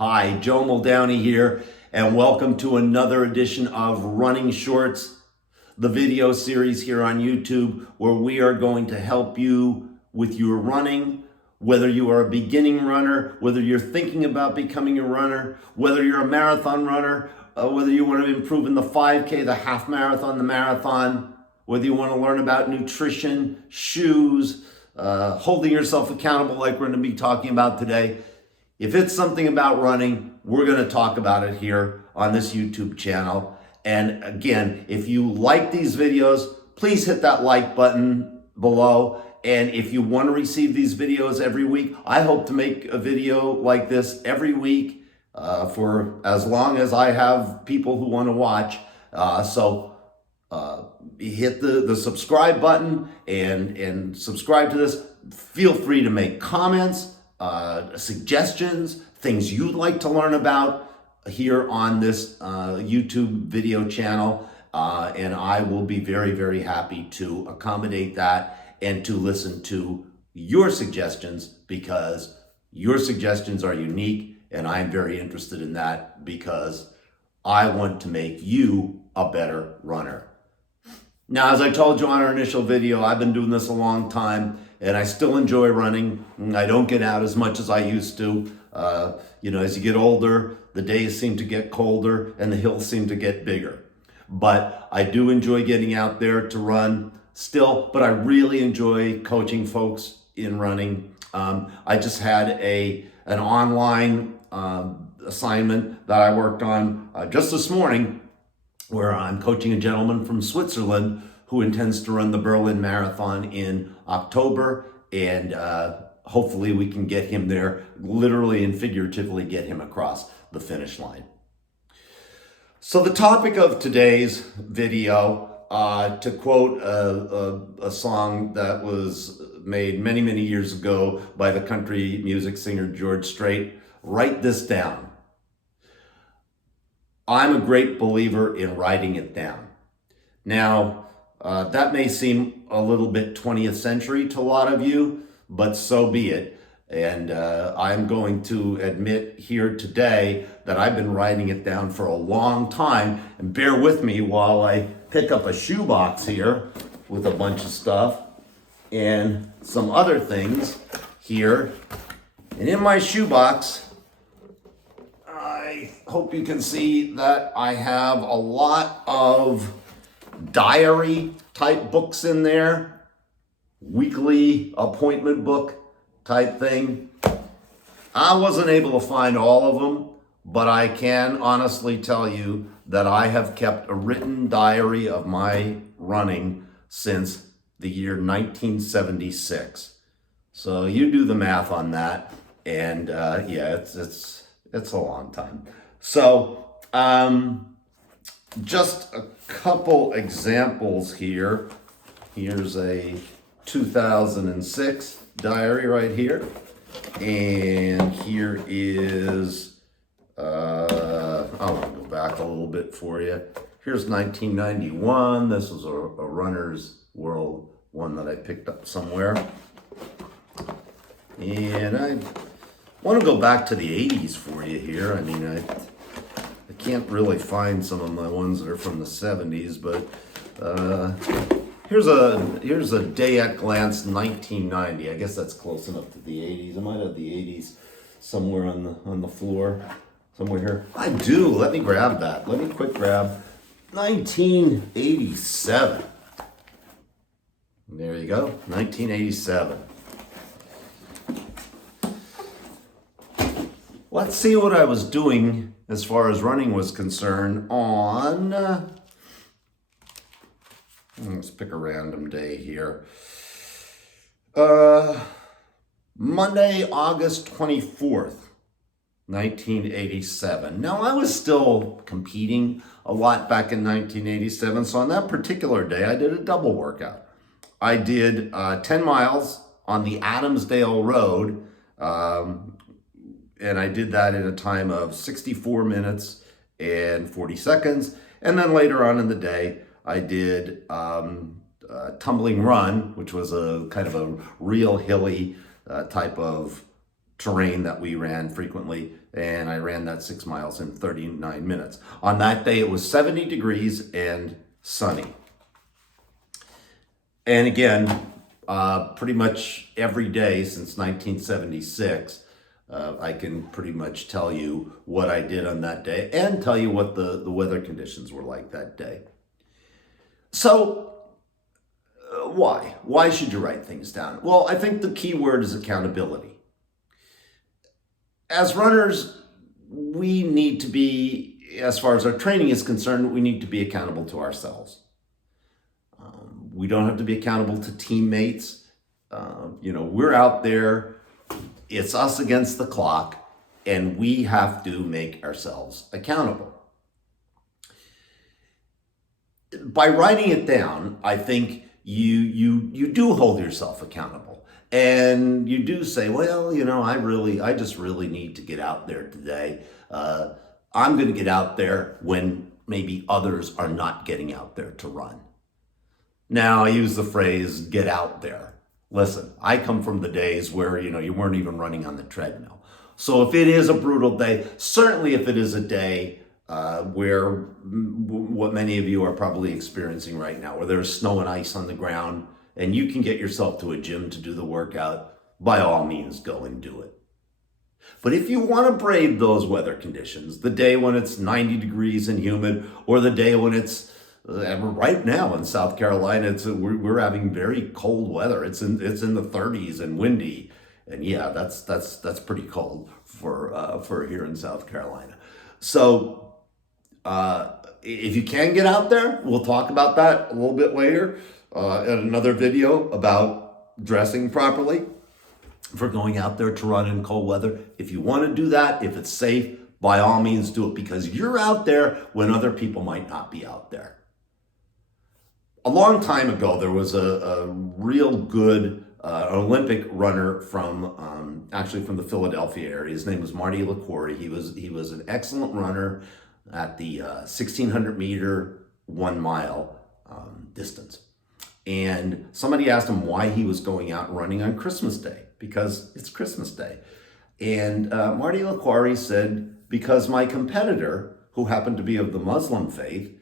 Hi, Joe Muldowney here, and welcome to another edition of Running Shorts, the video series here on YouTube, where we are going to help you with your running, whether you are a beginning runner, whether you're thinking about becoming a runner, whether you're a marathon runner, whether you want to improve in the 5K, the half marathon, the marathon, whether you want to learn about nutrition, shoes, holding yourself accountable like we're going to be talking about today. If it's something about running, we're going to talk about it here on this YouTube channel. And again, if you like these videos, please hit that like button below. And if you want to receive these videos every week, I hope to make a video like this every week for as long as I have people who want to watch. Hit the subscribe button and subscribe to this. Feel free to make comments, suggestions, things you'd like to learn about here on this YouTube video channel. And I will be very, very happy to accommodate that and to listen to your suggestions, because your suggestions are unique and I'm very interested in that, because I want to make you a better runner. Now, as I told you on our initial video, I've been doing this a long time and I still enjoy running. I don't get out as much as I used to. As you get older, the days seem to get colder and the hills seem to get bigger. But I do enjoy getting out there to run still, but I really enjoy coaching folks in running. I just had an online assignment that I worked on just this morning, where I'm coaching a gentleman from Switzerland who intends to run the Berlin Marathon in October, and hopefully we can get him there, literally and figuratively get him across the finish line. So the topic of today's video, to quote a song that was made many, many years ago by the country music singer George Strait, write this down. I'm a great believer in writing it down. Now, that may seem a little bit 20th century to a lot of you, but so be it. And I'm going to admit here today that I've been writing it down for a long time. And bear with me while I pick up a shoebox here with a bunch of stuff and some other things here. And in my shoebox, I hope you can see that I have a lot of diary type books in there, weekly appointment book type thing. I wasn't able to find all of them, but I can honestly tell you that I have kept a written diary of my running since the year 1976. So you do the math on that, and it's a long time. So, just a couple examples here. Here's a 2006 diary right here. And here is, I'll go back a little bit for you. Here's 1991. This is a Runner's World one that I picked up somewhere. And I want to go back to the 80s for you here. I mean, I can't really find some of my ones that are from the 70s, but here's a day at glance 1990. I guess that's close enough to the 80s. I might have the 80s somewhere on the floor, somewhere here. I do. Let me grab that. Let me quick grab 1987. There you go, 1987. Let's see what I was doing as far as running was concerned on, let's pick a random day here. Monday, August 24th, 1987. Now, I was still competing a lot back in 1987, so on that particular day, I did a double workout. I did 10 miles on the Adamsdale Road, and I did that in a time of 64 minutes and 40 seconds. And then later on in the day, I did Tumbling Run, which was a kind of a real hilly type of terrain that we ran frequently, and I ran that 6 miles in 39 minutes. On that day, it was 70 degrees and sunny. And again, pretty much every day since 1976, I can pretty much tell you what I did on that day and tell you what the weather conditions were like that day. So, why? Why should you write things down? Well, I think the key word is accountability. As runners, we need to be, as far as our training is concerned, we need to be accountable to ourselves. We don't have to be accountable to teammates. We're out there, it's us against the clock, and we have to make ourselves accountable. By writing it down, I think you do hold yourself accountable. And you do say, well, I just really need to get out there today. I'm going to get out there when maybe others are not getting out there to run. Now, I use the phrase, get out there. Listen, I come from the days where, you weren't even running on the treadmill. So if it is a brutal day, certainly if it is a day where what many of you are probably experiencing right now, where there's snow and ice on the ground and you can get yourself to a gym to do the workout, by all means, go and do it. But if you want to brave those weather conditions, the day when it's 90 degrees and humid, or the day when it's right now in South Carolina, we're having very cold weather. It's in the 30s and windy, and yeah, that's pretty cold for here in South Carolina. So if you can get out there, we'll talk about that a little bit later in another video about dressing properly for going out there to run in cold weather. If you want to do that, if it's safe, by all means do it, because you're out there when other people might not be out there. A long time ago, there was a real good Olympic runner from the Philadelphia area. His name was Marty LaQuarrie. He was an excellent runner at the 1,600 meter 1 mile distance. And somebody asked him why he was going out and running on Christmas Day, because it's Christmas Day. And Marty LaQuarrie said, because my competitor, who happened to be of the Muslim faith,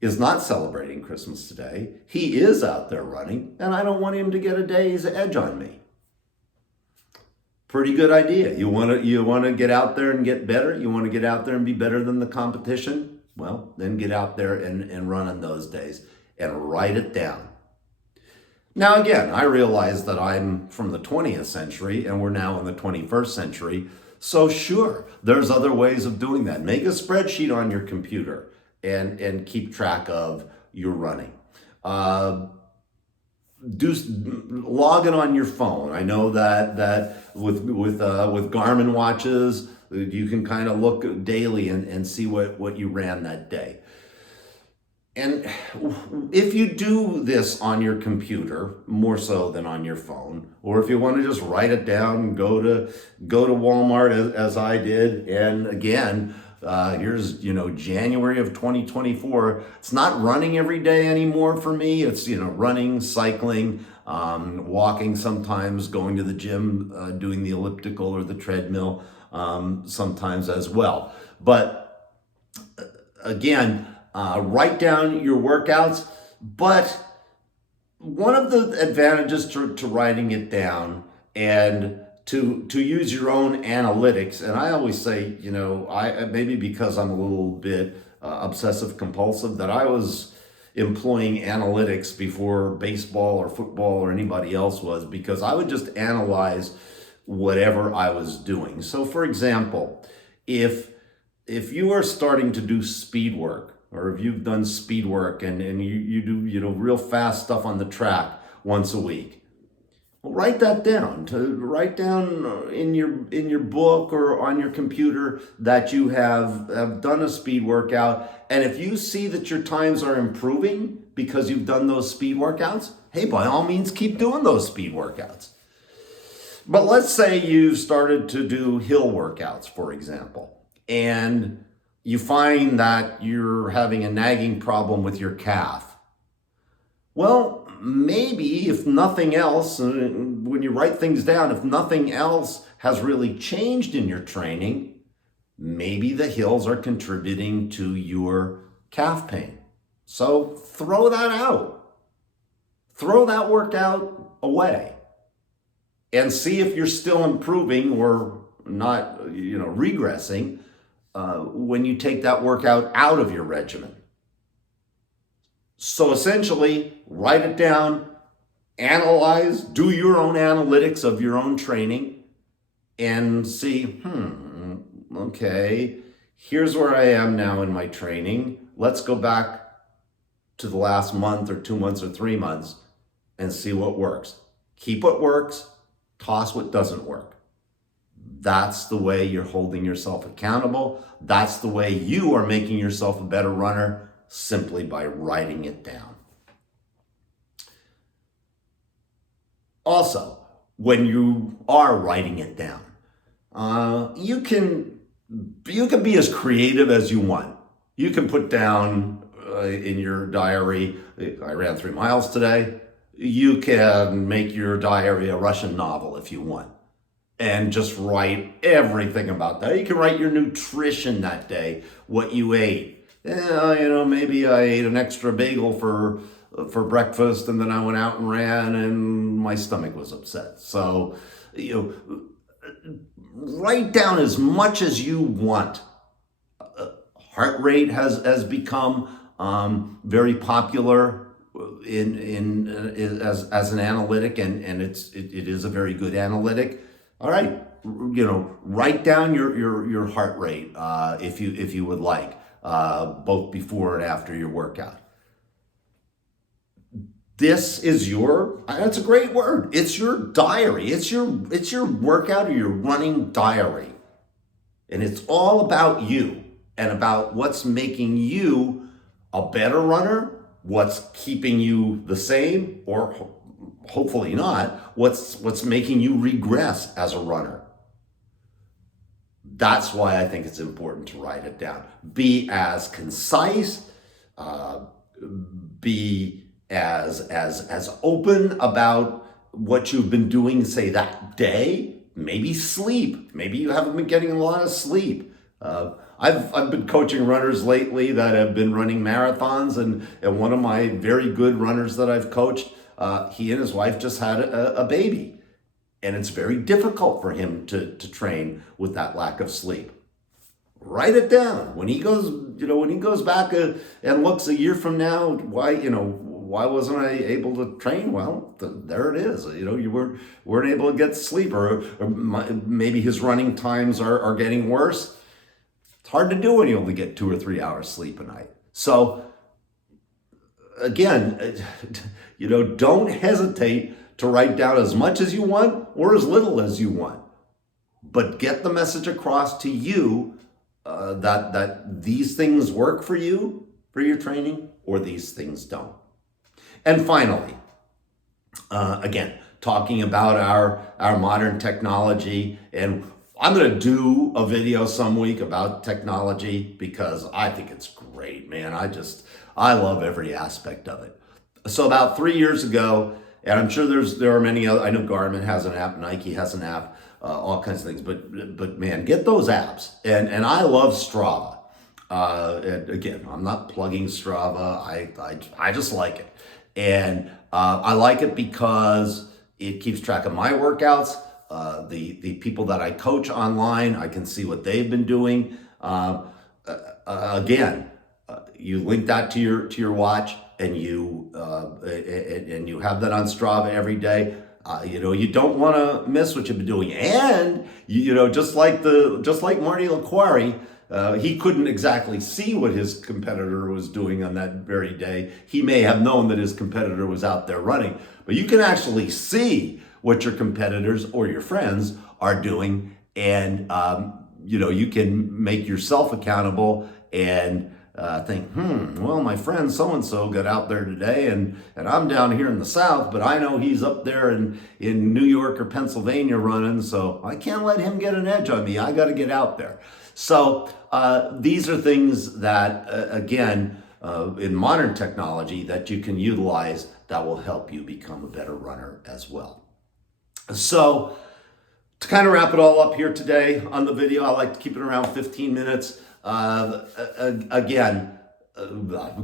is not celebrating Christmas today. He is out there running, and I don't want him to get a day's edge on me. Pretty good idea. You want to get out there and get better? You want to get out there and be better than the competition? Well, then get out there and run on those days and write it down. Now, again, I realize that I'm from the 20th century and we're now in the 21st century. So sure, there's other ways of doing that. Make a spreadsheet on your computer and keep track of your running. Log it on your phone. I know that with Garmin watches, you can kind of look daily and see what you ran that day. And if you do this on your computer, more so than on your phone, or if you want to just write it down and go to Walmart as I did, and again, here's January of 2024. It's not running every day anymore for me. It's running, cycling, walking sometimes, going to the gym, doing the elliptical or the treadmill sometimes as well. But again, write down your workouts. But one of the advantages to writing it down and to use your own analytics, and I always say, I maybe because I'm a little bit obsessive compulsive, that I was employing analytics before baseball or football or anybody else was, because I would just analyze whatever I was doing. So for example, if you are starting to do speed work, or if you've done speed work and you do real fast stuff on the track once a week, well, write that down. Write down in your book or on your computer that you have done a speed workout. And if you see that your times are improving because you've done those speed workouts, hey, by all means, keep doing those speed workouts. But let's say you've started to do hill workouts, for example, and you find that you're having a nagging problem with your calf. Well, maybe if nothing else, when you write things down, if nothing else has really changed in your training, maybe the hills are contributing to your calf pain. So throw that out. Throw that workout away and see if you're still improving or not, regressing when you take that workout out of your regimen. So essentially, write it down, analyze, do your own analytics of your own training, and see, okay, here's where I am now in my training. Let's go back to the last month or 2 months or 3 months and see what works. Keep what works, toss what doesn't work. That's the way you're holding yourself accountable. That's the way you are making yourself a better runner, simply by writing it down. Also, when you are writing it down, you can be as creative as you want. You can put down in your diary, I ran 3 miles today. You can make your diary a Russian novel if you want, and just write everything about that. You can write your nutrition that day, what you ate. Maybe I ate an extra bagel for breakfast, and then I went out and ran, and my stomach was upset. So, write down as much as you want. Heart rate has become very popular as an analytic, and it is a very good analytic. All right, write down your heart rate if you would like, both before and after your workout. This is that's a great word. It's your diary. It's your workout or your running diary. And it's all about you and about what's making you a better runner, what's keeping you the same, or hopefully not, what's making you regress as a runner. That's why I think it's important to write it down. Be as concise, be as open about what you've been doing, say, that day. Maybe sleep. Maybe you haven't been getting a lot of sleep. I've been coaching runners lately that have been running marathons, and one of my very good runners that I've coached, he and his wife just had a baby. And it's very difficult for him to train with that lack of sleep. Write it down. When he goes back and looks a year from now, why wasn't I able to train? Well, there it is. You weren't able to get sleep, or maybe his running times are getting worse. It's hard to do when you only get 2 or 3 hours sleep a night. So again, don't hesitate to write down as much as you want or as little as you want, but get the message across to you that these things work for you, for your training, or these things don't. And finally, again, talking about our modern technology, and I'm going to do a video some week about technology because I think it's great, man. I love every aspect of it. So about 3 years ago, and I'm sure there are many other, I know Garmin has an app, Nike has an app, all kinds of things, but man, get those apps. And I love Strava. And again, I'm not plugging Strava. I just like it. And I like it because it keeps track of my workouts. The people that I coach online, I can see what they've been doing. Again, you link that to your watch, and you have that on Strava every day. You don't want to miss what you've been doing. And just like Marty LaQuarrie, he couldn't exactly see what his competitor was doing on that very day. He may have known that his competitor was out there running, but you can actually see what your competitors or your friends are doing, and you can make yourself accountable and think, well, my friend so-and-so got out there today, and I'm down here in the South, but I know he's up there in New York or Pennsylvania running, so I can't let him get an edge on me. I got to get out there. So these are things that, again, in modern technology that you can utilize that will help you become a better runner as well. So To kind of wrap it all up here today on the video, I like to keep it around 15 minutes. Again,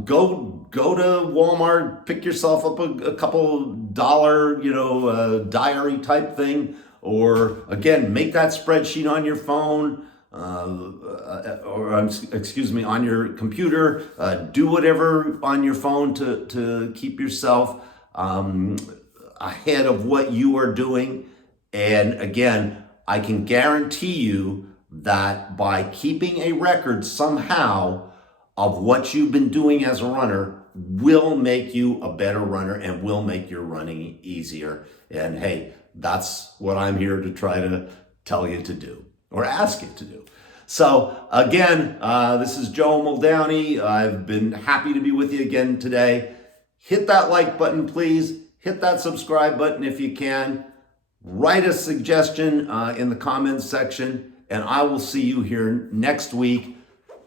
go to Walmart, pick yourself up a couple dollar, diary type thing, or again, make that spreadsheet on your phone, on your computer. Do whatever on your phone to keep yourself ahead of what you are doing. And again, I can guarantee you that by keeping a record somehow of what you've been doing as a runner will make you a better runner and will make your running easier. And hey, that's what I'm here to try to tell you to do or ask you to do. So again, this is Joe Muldowney. I've been happy to be with you again today. Hit that like button, please. Hit that subscribe button if you can. Write a suggestion in the comments section, and I will see you here next week.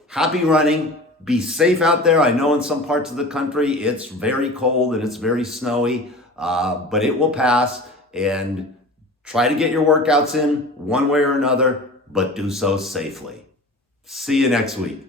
Happy running. Be safe out there. I know in some parts of the country it's very cold and it's very snowy, but it will pass. And try to get your workouts in one way or another, but do so safely. See you next week.